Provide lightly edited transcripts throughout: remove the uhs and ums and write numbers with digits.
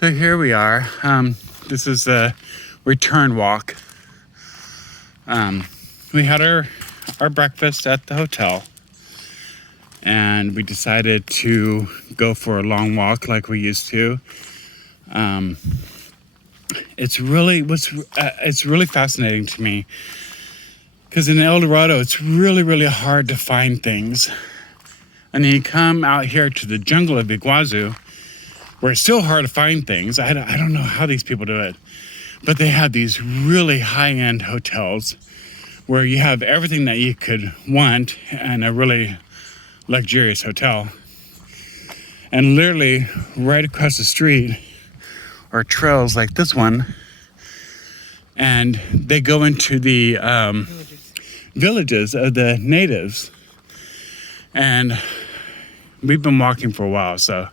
So here we are. This is a return walk. We had our breakfast at the hotel, and we decided to go for a long walk like we used to. It's really fascinating to me because in El Dorado, it's really hard to find things, and then you come out here to the jungle of Iguazu, where it's still hard to find things. I don't know how these people do it, but they have these really high-end hotels where you have everything that you could want in a really luxurious hotel. And literally right across the street are trails like this one, and they go into the villages of the natives. And we've been walking for a while, so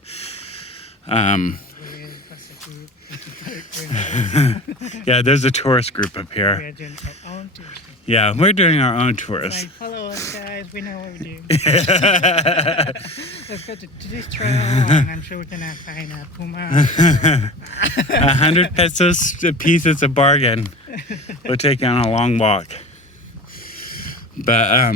yeah, there's a tourist group up here. We're doing our own tours. Yeah, we're doing our own tours. Like, follow us, guys. We know what we do. Let's go to this trail, and I'm sure we're gonna find a puma. 100 pesos a piece is a bargain. We'll take you on a long walk. But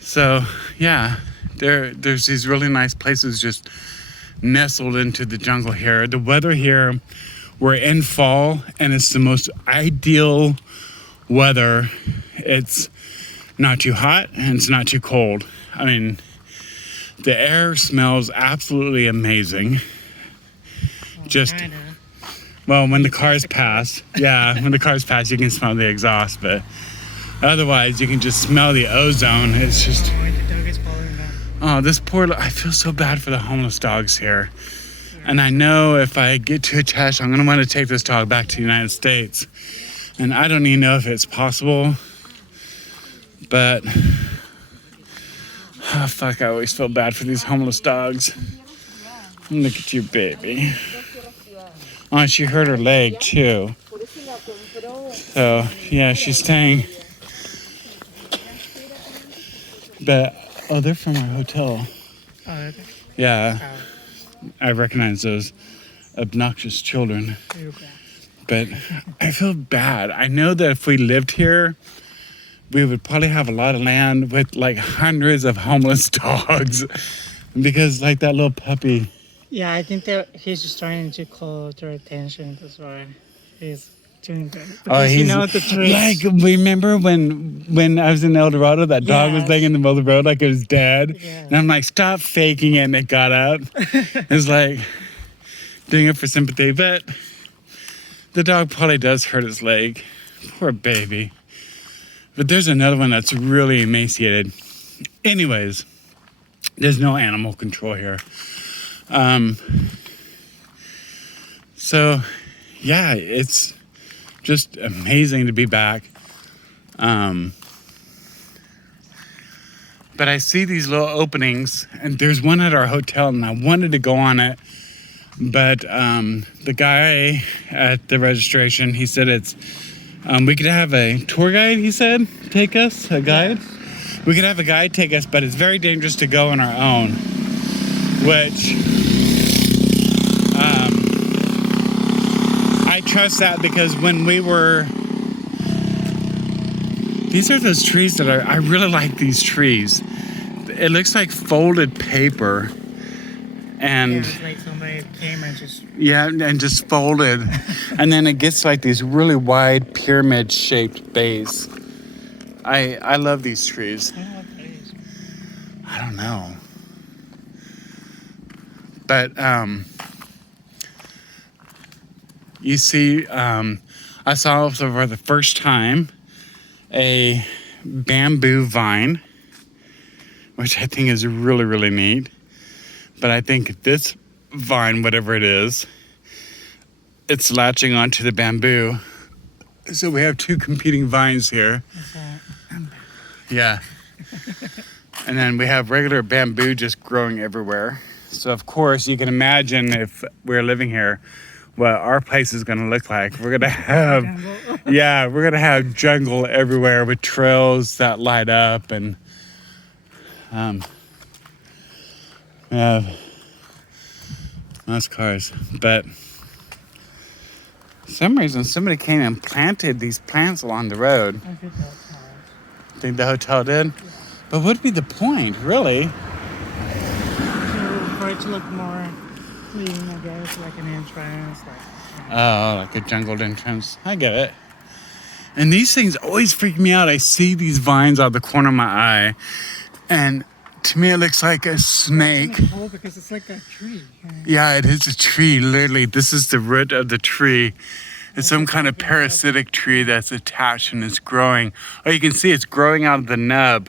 so yeah, there's these really nice places just nestled into the jungle here. The weather here, we're in fall, and it's the most ideal weather. It's not too hot and it's not too cold. I mean, the air smells absolutely amazing. Well, when the cars pass, when the cars pass, you can smell the exhaust, but otherwise you can just smell the ozone. It's just, I feel so bad for the homeless dogs here. And I know if I get too attached, I'm going to want to take this dog back to the United States. And I don't even know if it's possible. But, oh, fuck, I always feel bad for these homeless dogs. Look at you, baby. Oh, she hurt her leg, too. So, yeah, she's staying. But, oh, they're from our hotel. Oh, okay. Yeah. I recognize those obnoxious children. But I feel bad. I know that if we lived here, we would probably have a lot of land with like hundreds of homeless dogs. Because like that little puppy. Yeah, I think that he's just trying to call their attention. That's why he's doing that. Because He's the tricks. Like, remember when I was in El Dorado, that dog was laying in the middle of the road like it was dead? Yeah. And I'm like, stop faking it. And it got up. It's like doing it for sympathy. But the dog probably does hurt his leg. Poor baby. But there's another one that's really emaciated. Anyways, there's no animal control here. So, yeah, it's just amazing to be back. But I see these little openings, and there's one at our hotel, and I wanted to go on it. But the guy at the registration, he said it's, we could have a tour guide, he said, take us, a guide. We could have a guide take us, but it's very dangerous to go on our own, which I trust that because when we were, these are those trees that I really like these trees. It looks like folded paper. And it's like somebody came and just... Yeah, and just folded. And then it gets like these really wide pyramid-shaped base. I love these trees. I don't know. But, you see, I saw for the first time a bamboo vine, which I think is really neat. But I think this vine, whatever it is, it's latching onto the bamboo. So we have two competing vines here. Yeah. And then we have regular bamboo just growing everywhere. So of course you can imagine if we're living here, what our place is going to look like. We're going to have, we're going to have jungle everywhere with trails that light up and Most cars. But for some reason, somebody came and planted these plants along the road. I think that's how. Think the hotel did? But what would be the point, really? So for it to look more clean, I guess, like an entrance, Like a jungled entrance. I get it. And these things always freak me out. I see these vines out the corner of my eye, and to me it looks like a snake. It's cool because it's like a tree. Yeah, it is a tree. Literally, this is the root of the tree. It's some kind of parasitic tree that's attached and it's growing. Oh, you can see it's growing out of the nub.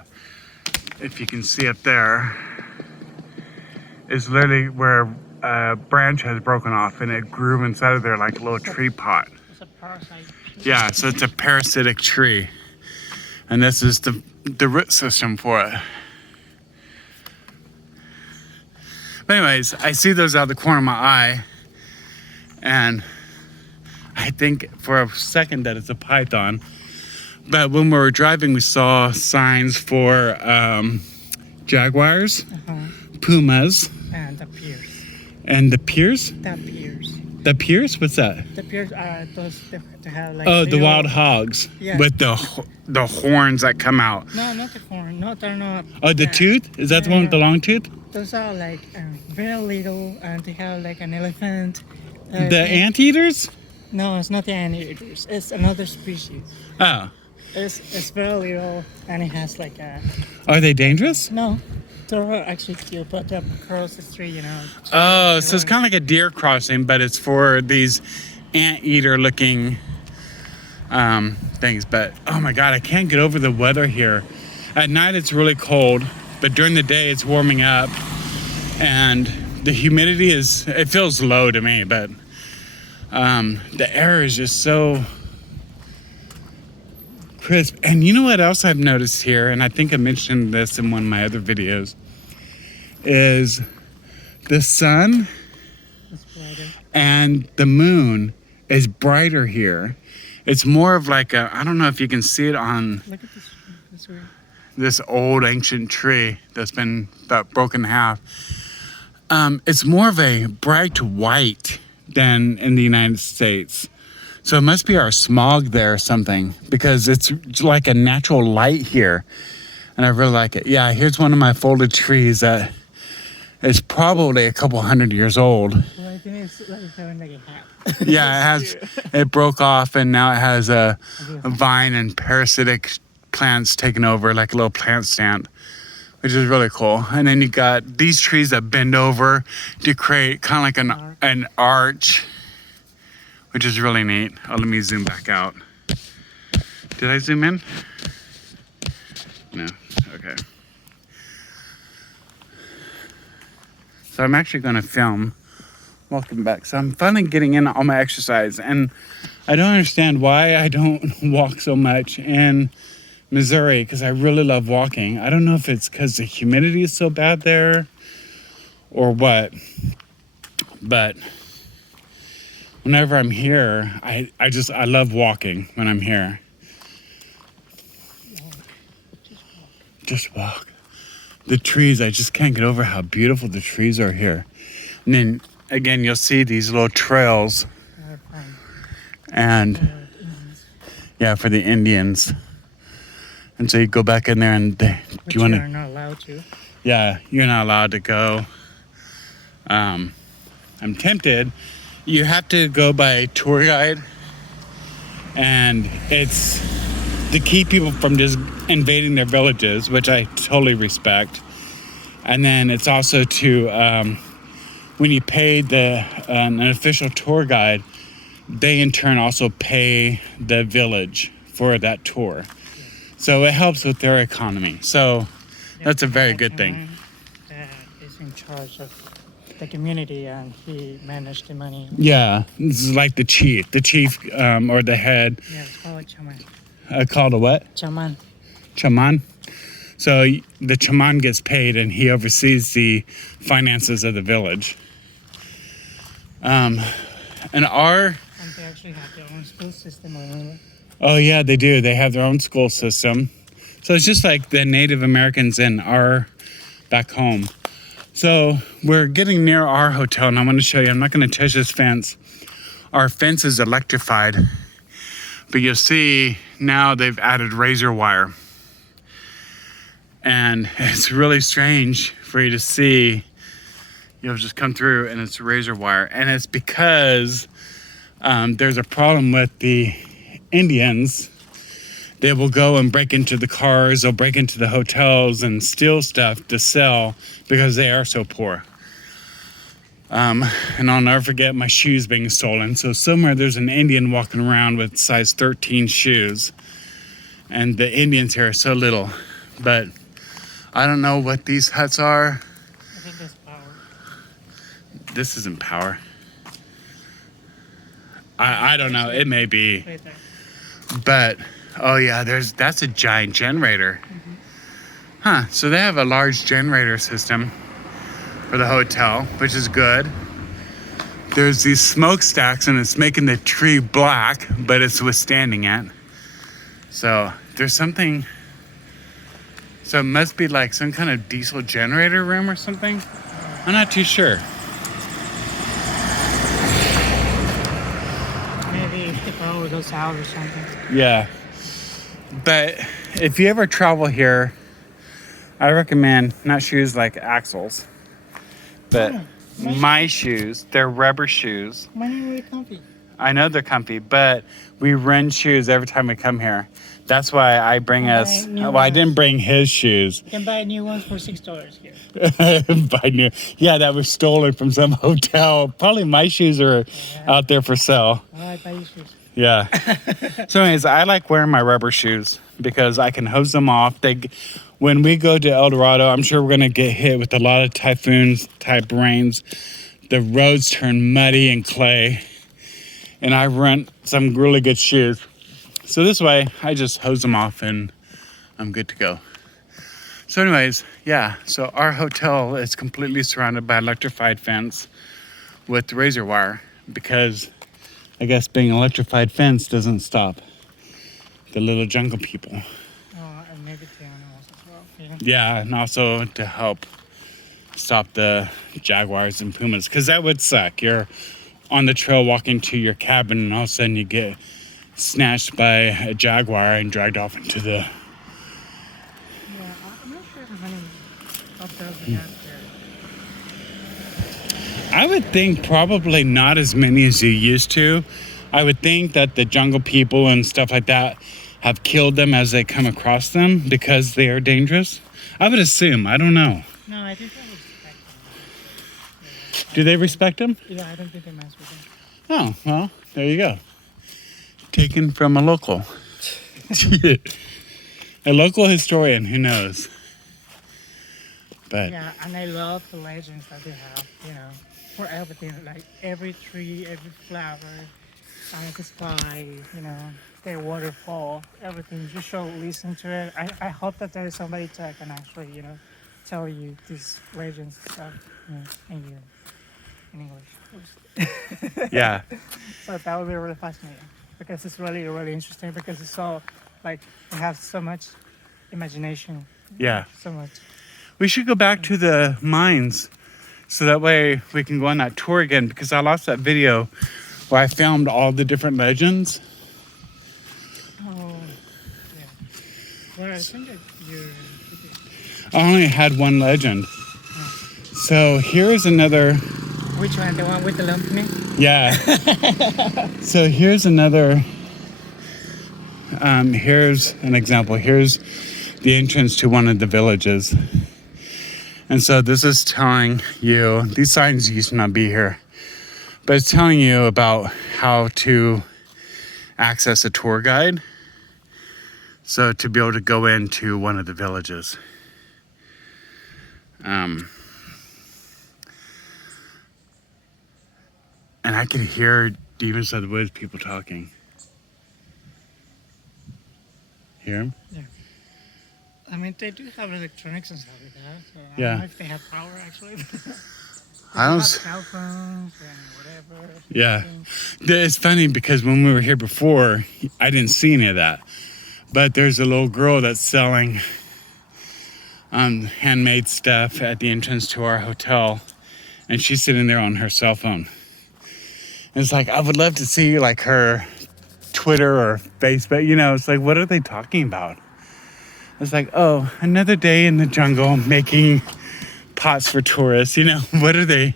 If you can see up there, it's literally where a branch has broken off and it grew inside of there like a little tree pot. It's a parasite. Yeah, so it's a parasitic tree. And this is the root system for it. But anyways, I see those out of the corner of my eye, and I think for a second that it's a python. But when we were driving, we saw signs for jaguars, pumas, And the piers. and the piers. The piers. The piers? What's that? The piers are those to have like. Oh, the little- wild hogs Yeah. with the horns that come out. No, not the horn. No, they're not. Oh, the yeah. tooth? Is that the one with the long tooth? Those are like very little, and they have like an elephant. The anteaters? No, it's not the anteaters. It's another species. Oh. It's very little, and it has like a. Are they dangerous? No, they're actually cute, but they're across the street, you know. Oh, so it's kind of like a deer crossing, but it's for these anteater looking things. But oh my God, I can't get over the weather here. At night it's really cold, but during the day it's warming up, and the humidity it feels low to me, but the air is just so crisp. And you know what else I've noticed here, and I think I mentioned this in one of my other videos, is the sun It's brighter. and the moon is brighter here. It's more of like I don't know if you can see it on Look at this way. this old ancient tree that's been about broken in half. It's more of a bright white than in the United States. So it must be our smog there or something, because it's like a natural light here. And I really like it. Yeah, here's one of my folded trees that is probably a couple 100 years old. Well, I think it's like having like a hat. Yeah, it broke off, and now it has a vine and parasitic plants taking over, like a little plant stand, which is really cool. And then you got these trees that bend over to create kind of like an arch, which is really neat. Oh, let me zoom back out. Did I zoom in? No. Okay. So I'm actually going to film. Welcome back. So I'm finally getting in all my exercise, and I don't understand why I don't walk so much in Missouri, because I really love walking. I don't know if it's because the humidity is so bad there or what, but whenever I'm here, I love walking when I'm here. Just walk. The trees, I just can't get over how beautiful the trees are here. And then again, you'll see these little trails, and yeah, for the Indians. And so you go back in there, and do you want to? You're not allowed to. Yeah, you're not allowed to go. I'm tempted. You have to go by tour guide, and it's to keep people from just invading their villages, which I totally respect. And then it's also to when you pay an official tour guide, they in turn also pay the village for that tour. So it helps with their economy. So that's a very good thing. That is in charge of the community, and he managed the money. Yeah, this is like the chief or the head. Yeah, it's called chaman. Called a what? Chaman. Chaman. So the chaman gets paid, and he oversees the finances of the village. And And they actually have their own school system, remember? Oh yeah, they do. They have their own school system. So it's just like the Native Americans in our back home. So we're getting near our hotel, and I want to show you. I'm not going to touch this fence. Our fence is electrified, but you'll see now they've added razor wire. And it's really strange for you to see. You'll just come through and it's razor wire. And it's because there's a problem with the Indians. They will go and break into the cars, they'll break into the hotels and steal stuff to sell because they are so poor. And I'll never forget my shoes being stolen. So somewhere there's an Indian walking around with size 13 shoes. And the Indians here are so little. But I don't know what these huts are. I think that's power. This isn't power. I don't know. It may be. Right there. But, oh yeah, that's a giant generator. Huh, so they have a large generator system for the hotel, which is good. There's these smokestacks and it's making the tree black, but it's withstanding it. So there's something, so it must be like some kind of diesel generator room or something. I'm not too sure. Maybe if the power goes out or something. Yeah. But if you ever travel here, I recommend not shoes like Axel's, but my shoes. They're rubber shoes. Mine are really comfy. I know they're comfy, but we rent shoes every time we come here. That's why I bring us. Well, I didn't bring his shoes. You can buy new ones for $6 here. Buy new. Yeah, that was stolen from some hotel. Probably my shoes are out there for sale. I buy your shoes. Yeah. So anyways, I like wearing my rubber shoes because I can hose them off. When we go to El Dorado, I'm sure we're going to get hit with a lot of typhoons type rains. The roads turn muddy and clay. And I rent some really good shoes. So this way, I just hose them off and I'm good to go. So anyways, yeah. So our hotel is completely surrounded by electrified fence with razor wire because I guess being electrified fence doesn't stop the little jungle people. And maybe the animals as well. Yeah, and also to help stop the jaguars and pumas, because that would suck. You're on the trail walking to your cabin, and all of a sudden you get snatched by a jaguar and dragged off into the... Yeah, I'm not sure how many hotels we have there. I would think probably not as many as you used to. I would think that the jungle people and stuff like that have killed them as they come across them because they are dangerous. I would assume. I don't know. No, I think they respect them. Do they respect them? Yeah, I don't think they mess with them. Oh, well, there you go. Taken from a local. A local historian, who knows? But yeah, and I love the legends that they have, for everything. Like every tree, every flower, the sky, their waterfall, everything. You should listen to it. I hope that there is somebody that can actually, tell you these legends and stuff in English. yeah. So that would be really fascinating because it's really, really interesting because it's so, they have so much imagination. Yeah. So much. We should go back to the mines so that way we can go on that tour again, because I lost that video where I filmed all the different legends. Oh, yeah. Well, I think that you're... I only had one legend. So here's another... Which one? The one with the lumpy? Yeah. So here's another... here's an example. Here's the entrance to one of the villages. And so this is telling you, these signs used to not be here, but it's telling you about how to access a tour guide. So to be able to go into one of the villages. And I could hear deep inside the woods people talking. Hear them? Yeah. I mean, they do have electronics and stuff like that. So I Yeah. don't know if they have power actually. I have was... cell phones and whatever. Yeah. It's funny because when we were here before, I didn't see any of that. But there's a little girl that's selling handmade stuff at the entrance to our hotel, and she's sitting there on her cell phone. And it's like, I would love to see like her Twitter or Facebook, it's like, what are they talking about? It's like, oh, another day in the jungle making pots for tourists, what are they?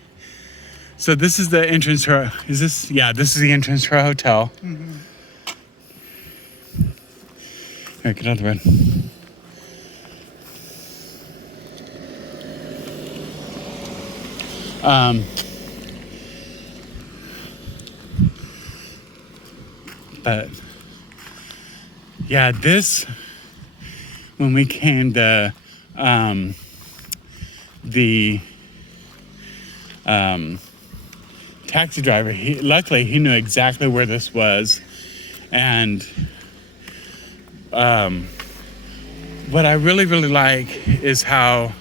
So this is the entrance to our, this is the entrance to our hotel. Mm-hmm. Here, get out of the road. But yeah, when we came to the taxi driver, luckily he knew exactly where this was, and what I really like is how,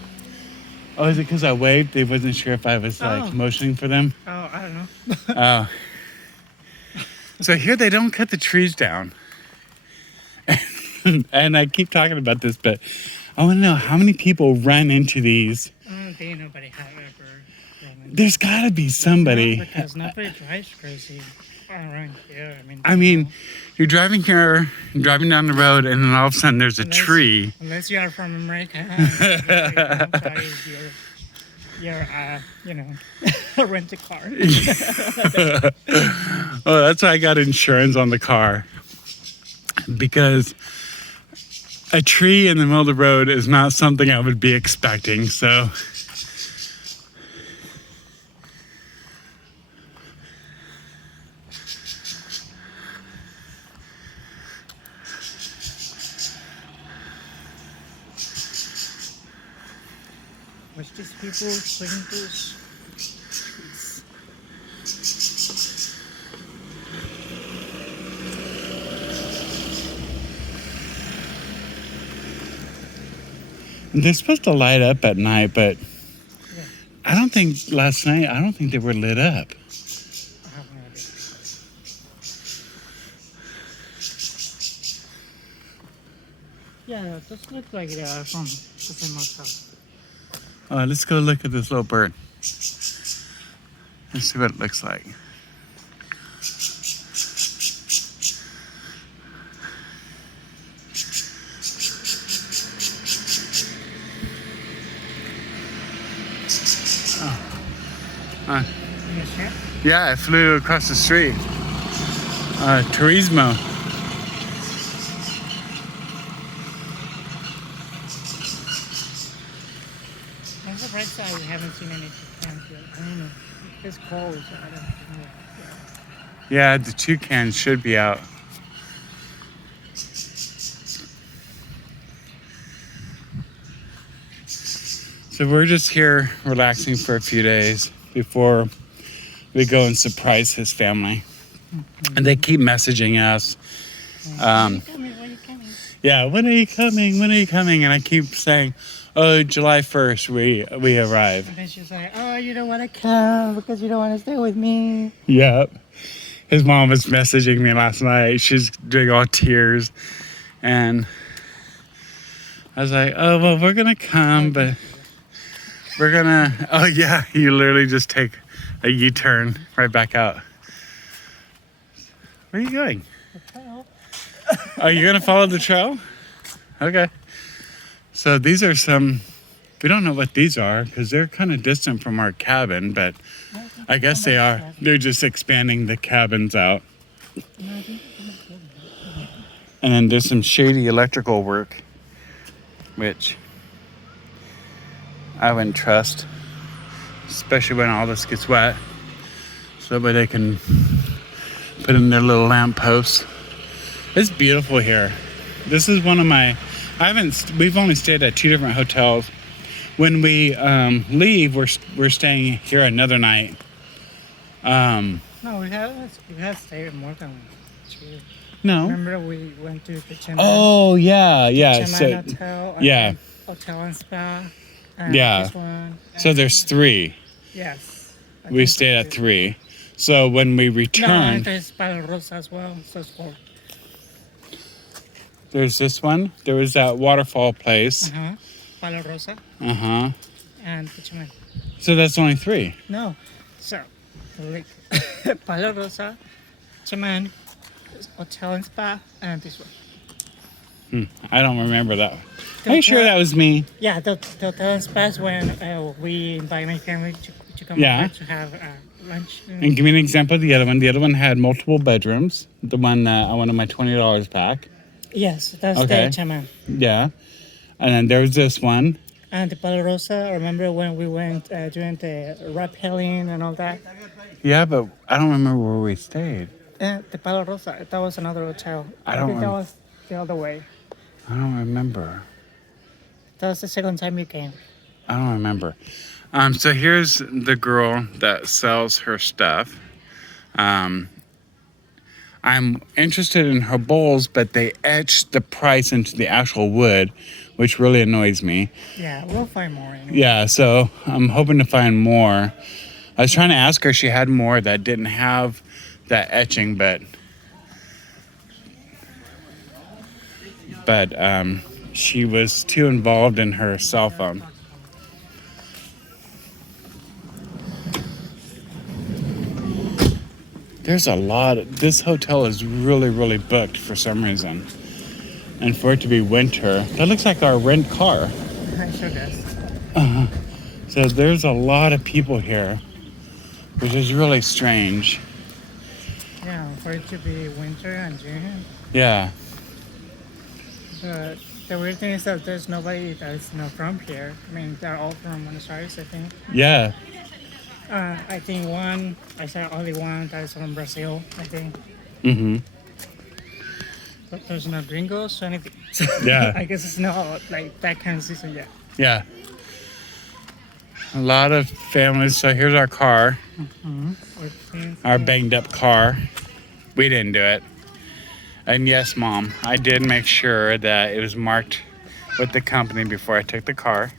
is it because I waved? They wasn't sure if I was motioning for them. Oh, I don't know. So here they don't cut the trees down. And I keep talking about this, but I want to know how many people run into these. I don't think nobody had ever run into. There's got to be somebody. No, because nobody drives crazy around here. I mean, you're driving here, driving down the road, and then all of a sudden there's a tree. Unless you are from America, you're rent a car. Oh, that's why I got insurance on the car. Because a tree in the middle of the road is not something I would be expecting, so. Watch these people swinging those trees. They're supposed to light up at night, but Yeah. I don't think they were lit up. I have no idea. Yeah, those look like they are from the same hotel. Let's go look at this little bird. Let's see what it looks like. You sure? Yeah, it flew across the street. Turismo. I'm surprised I haven't seen any toucans yet. I don't know. It's cold, so I don't know. Yeah, the toucans should be out. So we're just here relaxing for a few days before we go and surprise his family. Mm-hmm. And they keep messaging us. When are you coming? Yeah, when are you coming? When are you coming? And I keep saying, oh, July 1st we arrive. And then she's like, oh, you don't want to come because you don't want to stay with me. Yep. His mom was messaging me last night. She's doing all tears. And I was like, oh, well, we're going to come, but we're going to... Oh, yeah, you literally just take a U-turn right back out. Where are you going? Are you going to follow the trail? Okay. So these are some... We don't know what these are because they're kind of distant from our cabin, but I guess they are. They're just expanding the cabins out. And then there's some shady electrical work, which I wouldn't trust, especially when all this gets wet. So that way they can put in their little lamp posts. It's beautiful here. This is one of my... We've only stayed at 2 different hotels. When we leave, we're staying here another night. No, we have stayed more than 2. No. Remember we went to the Chennai? Oh yeah. Chennai hotel. Yeah. Hotel and spa. Yeah. This one, So there's 3. Yes. We stayed at 3. So when we No, return, there's Palo Rosa as well. So it's 4. there's this one. There was that waterfall place. Uh-huh. Palo Rosa, Uh-huh. and Pichaman. So that's only 3. No, so like Palo Rosa, Pichaman, Hotel and Spa, and this one. I don't remember that. The Are you sure hotel- that was me? Yeah, the Hotel and Spa is when we invite my family to come Yeah. over to have lunch. And give me an example of the other one. The other one had multiple bedrooms. The one that I wanted my $20 back. Yes, that's Okay. the Chaman. Yeah. And then there was this one. And the Palo Rosa, remember when we went doing the rappelling and all that? Yeah, but I don't remember where we stayed. The Palo Rosa, that was another hotel. I don't think that rem- was the other way. I don't remember. That was the second time you came. I don't remember. So here's the girl that sells her stuff. I'm interested in her bowls, but they etched the price into the actual wood, which really annoys me. Yeah, we'll find more anyway. Yeah, so I'm hoping to find more. I was trying to ask her if she had more that didn't have that etching, but she was too involved in her cell phone. There's a lot. This hotel is really, really booked for some reason. And for it to be winter, that looks like our rent car. It sure does. So there's a lot of people here, which is really strange. Yeah, for it to be winter and June. Yeah. But the weird thing is that there's nobody that's not from here. I mean, they're all from Buenos Aires, I think. Yeah. I think I saw only one that's from Brazil, I think. Mm-hmm. But there's no gringos or anything. Yeah. I guess it's not like that kind of season yet. Yeah. A lot of families. So here's our car, our banged up car. We didn't do it. And yes, Mom, I did make sure that it was marked with the company before I took the car.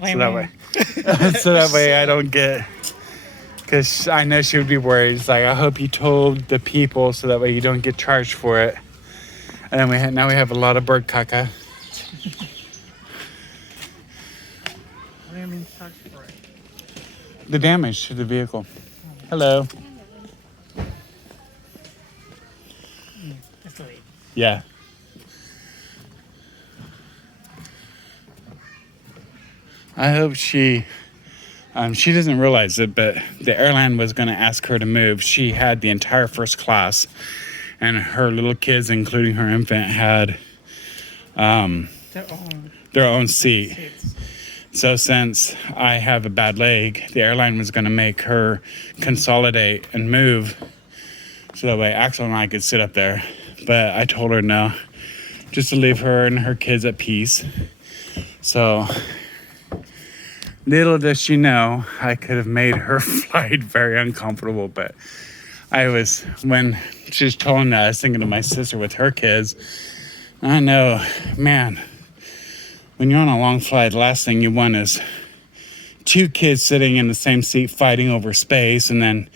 So that way I don't get, because I know she would be worried. It's like, I hope you told the people so that way you don't get charged for it. And then now we have a lot of bird caca. What do you mean charge for it? The damage to the vehicle. Hello. That's late. Yeah. I hope she doesn't realize it, but the airline was going to ask her to move. She had the entire first class, and her little kids, including her infant, had their own seat. Seats. So since I have a bad leg, the airline was going to make her consolidate and move so that way Axel and I could sit up there. But I told her no, just to leave her and her kids at peace. So little does she know, I could have made her flight very uncomfortable. But when she was telling that, I was thinking of my sister with her kids. I know, man, when you're on a long flight, the last thing you want is 2 kids sitting in the same seat fighting over space and then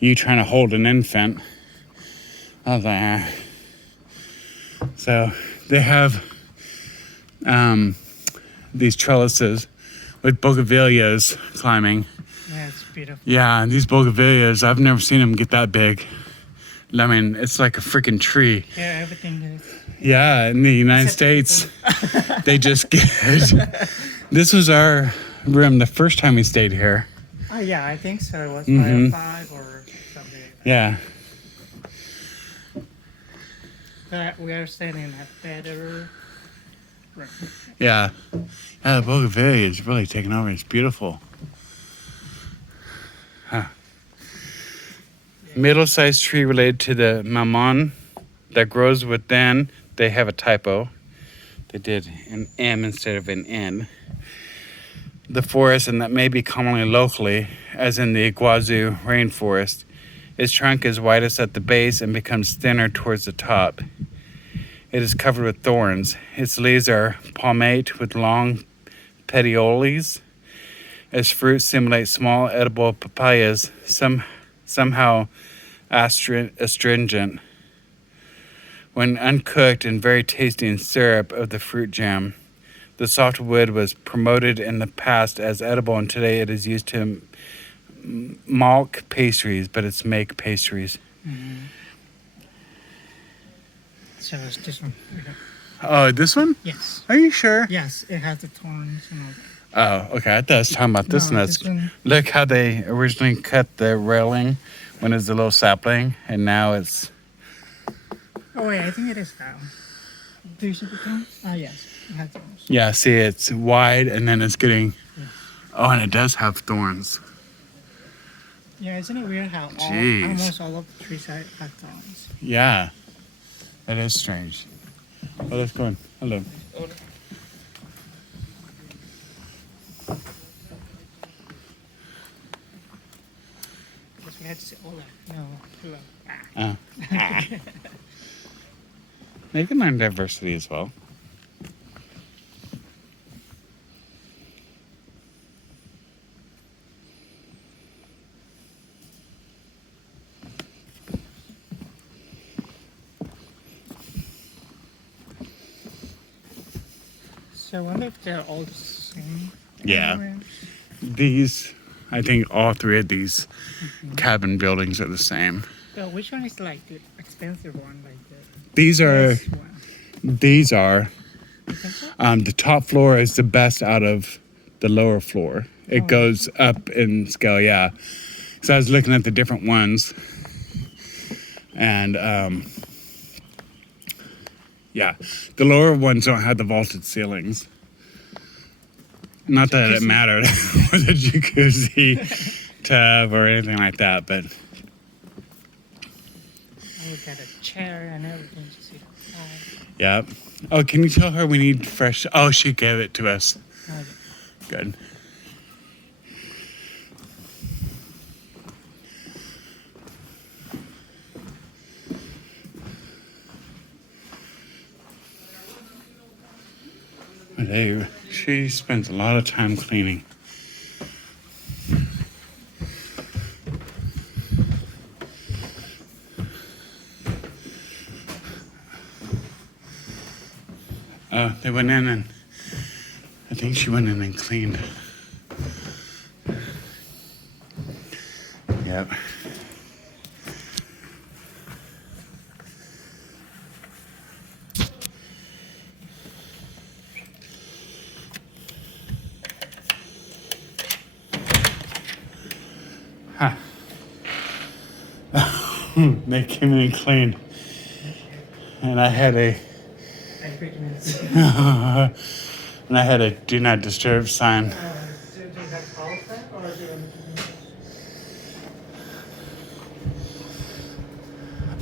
you trying to hold an infant. I was like, ah. So they have these trellises with bougainvilleas climbing. Yeah, it's beautiful. Yeah, and these bougainvilleas, I've never seen them get that big. I mean, it's like a freaking tree. Yeah, everything is. Yeah, in the United States, they just get. This was our room the first time we stayed here. Oh, yeah, I think so. It was 505 or something. Yeah. But we are staying in a better room. Yeah. Yeah, the bougainvillea is really taking over. It's beautiful. Huh. Middle-sized tree related to the mamon that grows within. They have a typo. They did an M instead of an N. The forest, and that may be commonly locally, as in the Iguazu rainforest, its trunk is widest at the base and becomes thinner towards the top. It is covered with thorns. Its leaves are palmate with long petioles. Its fruit simulate small edible papayas, somehow astringent. When uncooked and very tasty in syrup of the fruit jam, The softwood was promoted in the past as edible, and today it is used to malk pastries, but it's make pastries. So it's this one. Oh, this one? Yes. Are you sure? Yes, it has the thorns and all that. Oh, okay. I thought I was talking about this No, one. this one. Look how they originally cut the railing when it was a little sapling, and now it's. Oh wait, I think it is that one. Do you see the thorns? Ah, yes, it has thorns. Yeah, see, it's wide, and then it's getting. Oh, and it does have thorns. Yeah, isn't it weird how Jeez. almost all of the trees have thorns? Yeah, that is strange. Oh, let's go in. Hello. Because we had to say Ola. No, hello. They can learn diversity as well. So I wonder if they're all the same. Yeah. everywhere? These, I think all three of these cabin buildings are the same. So which one is like the expensive one? Like These are, this one? these are, You think so? the top floor is the best out of the lower floor. It Oh. goes up in scale, yeah. So I was looking at the different ones. And, yeah, the lower ones don't have the vaulted ceilings. Not that it Jacuzzi. mattered with a jacuzzi tub or anything like that, but I look at a chair and everything to see the side. yeah. Oh, can you tell her we need fresh? Oh, she gave it to us. Okay. Good. She spends a lot of time cleaning. They went in and I think she went in and cleaned. Yep. Huh. They came in and cleaned. And I had a and I had a do not disturb sign. Do you have towels there or do you anything?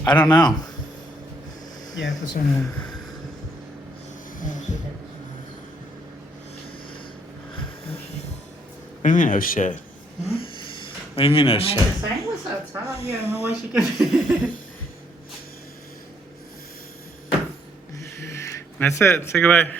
I don't know. Yeah, for someone. Oh, shit, that was What do you mean, oh shit? What do you mean, oh someone. The shit? sign was outside. Yeah, I don't know why she could. That's it. Say goodbye.